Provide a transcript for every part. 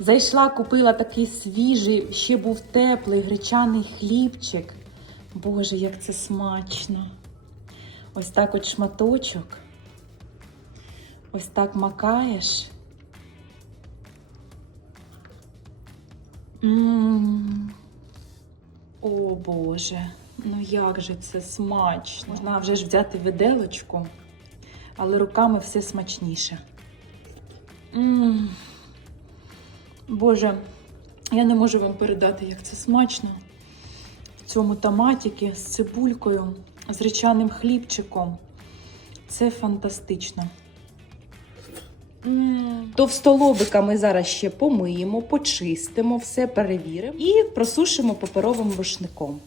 Зайшла, купила такий свіжий, ще був теплий гречаний хлібчик. Боже, як це смачно. Ось так от шматочок. Ось так макаєш. М. О Боже, ну як же це смачно. Можна вже ж взяти виделочку, але руками все смачніше. М. Боже, я не можу вам передати, як це смачно. В цьому томатіки з цибулькою, з речаним хлібчиком. Це фантастично. Товстолобика ми зараз ще помиємо, почистимо, все перевіримо і просушимо паперовим рушником.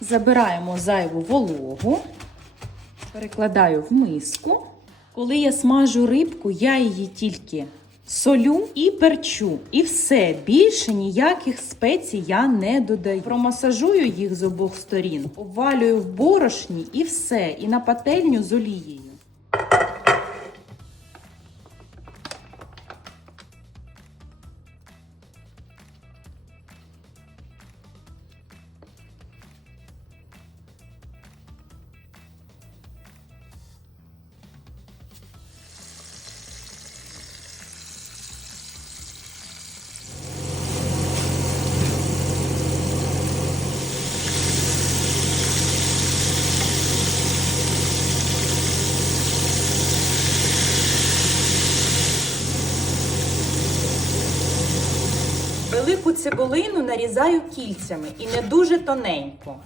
Забираємо зайву вологу, перекладаю в миску. Коли я смажу рибку, я її тільки солю і перчу. І все, більше ніяких спецій я не додаю. Промасажую їх з обох сторін, обвалюю в борошні і все. І на пательню з олією. Велику цибулину нарізаю кільцями і не дуже тоненько.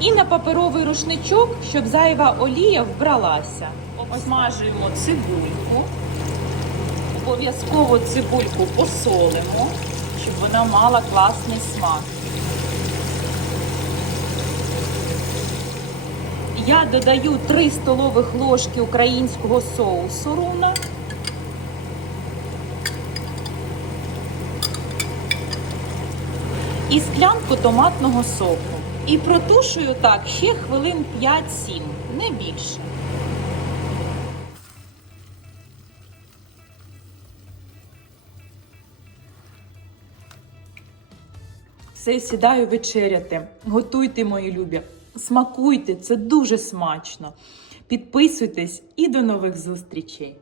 І на паперовий рушничок, щоб зайва олія вбралася. Обсмажуємо цибульку. Обов'язково цибульку посолимо, щоб вона мала класний смак. Я додаю 3 столових ложки українського соусу руна. І склянку томатного соку. І протушую так ще хвилин 5-7, не більше. Все, сідаю вечеряти. Готуйте, мої любі. Смакуйте, це дуже смачно. Підписуйтесь і до нових зустрічей!